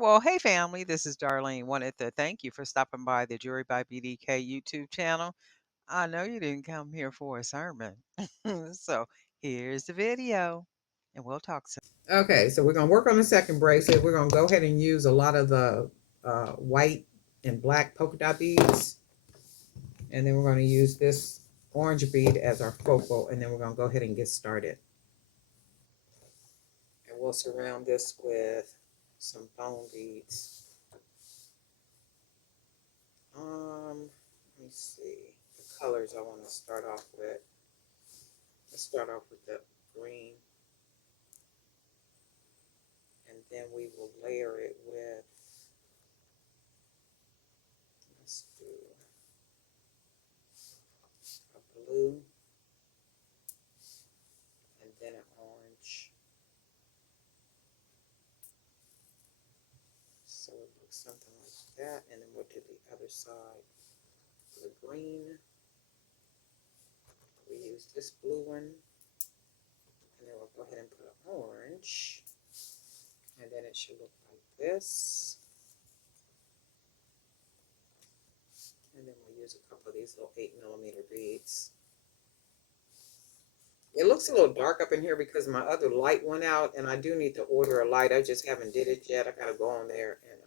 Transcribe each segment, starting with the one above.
Well, hey family, this is Darlene. Wanted to thank you for stopping by the Jury by BDK YouTube channel. I know you didn't come here for a sermon. So here's the video, and we'll talk soon. Okay, so we're going to work on the second bracelet. We're going to go ahead and use a lot of the white and black polka dot beads. And then we're going to use this orange bead as our focal. And then we're going to go ahead and get started. And we'll surround this with some bone beads. Let me see the colors I want to start off with. Let's start off with the green. And then we will layer it with, let's do a blue, and then an orange. So it looks something like that. And then we'll do the other side. The green, we use this blue one. And then we'll go ahead and put an orange. And then it should look like this. And then we'll use a couple of these little 8mm beads. It looks a little dark up in here because my other light went out, and I do need to order a light. I just haven't did it yet. I gotta go on there and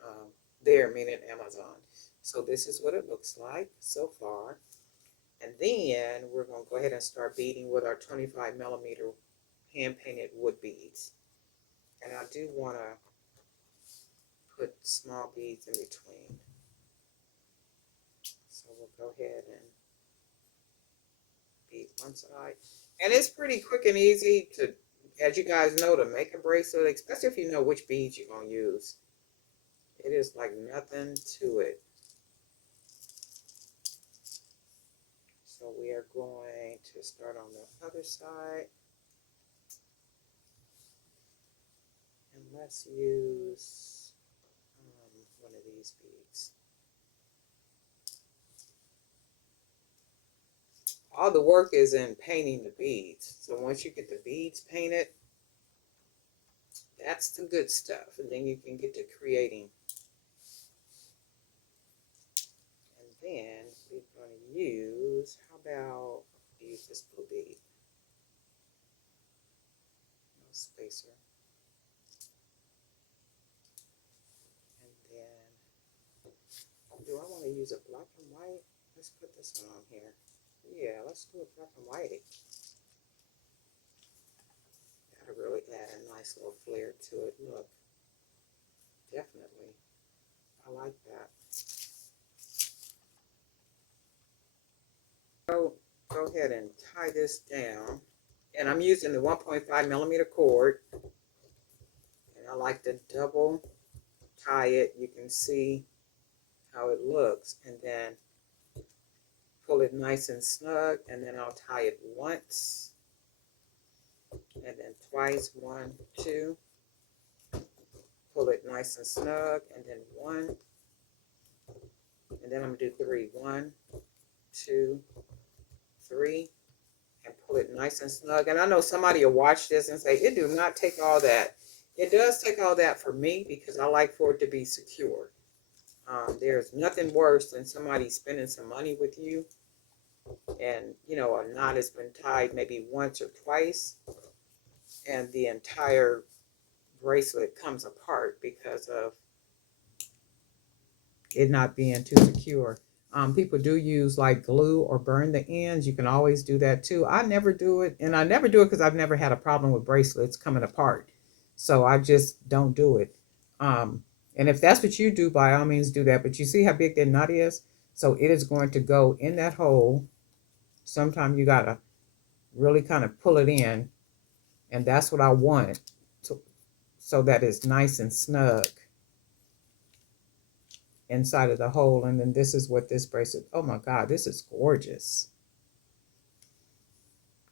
there meaning Amazon. So this is what it looks like so far. And then we're gonna go ahead and start beading with our 25mm hand painted wood beads. And I do wanna put small beads in between. So we'll go ahead and bead one side. And it's pretty quick and easy to, as you guys know, to make a bracelet, especially if you know which beads you're going to use. It is like nothing to it. So we are going to start on the other side. And let's use one of these beads. All the work is in painting the beads. So once you get the beads painted, that's the good stuff. And then you can get to creating. And then we're going to use, how about use this blue bead? No spacer. And then, do I want to use a black and white? Let's put this one on here. Yeah, let's do a black and white. That'll really add a nice little flair to it. Look, definitely. I like that. So go ahead and tie this down. And I'm using the 1.5mm cord. And I like to double tie it. You can see how it looks. And then pull it nice and snug. And then I'll tie it once. And then twice. 1, 2. Pull it nice and snug. And then 1. And then I'm going to do 3. 1, 2, 3. And pull it nice and snug. And I know somebody will watch this and say, it do not take all that. It does take all that for me because I like for it to be secure. There's nothing worse than somebody spending some money with you and, you know, a knot has been tied maybe once or twice and the entire bracelet comes apart because of it not being too secure. People do use like glue or burn the ends. You can always do that too. I never do it, and I never do it because I've never had a problem with bracelets coming apart. So I just don't do it. And if that's what you do, by all means do that. But you see how big that knot is? So it is going to go in that hole. Sometimes you gotta really kind of pull it in, and that's what I want to, so that it's nice and snug inside of the hole. And then this is what this bracelet, oh my God, this is gorgeous.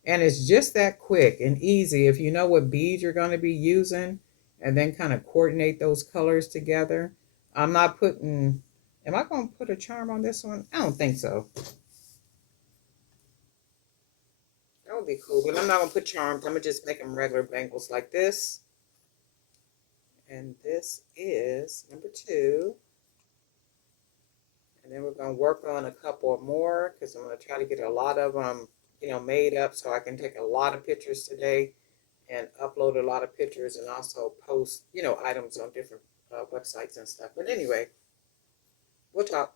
And it's just that quick and easy if you know what beads you're going to be using and then kind of coordinate those colors together. I'm not putting, am I going to put a charm on this one? I don't think so. That would be cool, but I'm not going to put charms. I'm going to just make them regular bangles like this. And this is number 2. And then we're going to work on a couple more because I'm going to try to get a lot of them, made up so I can take a lot of pictures today and upload a lot of pictures and also post, items on different websites and stuff. But anyway, we'll talk.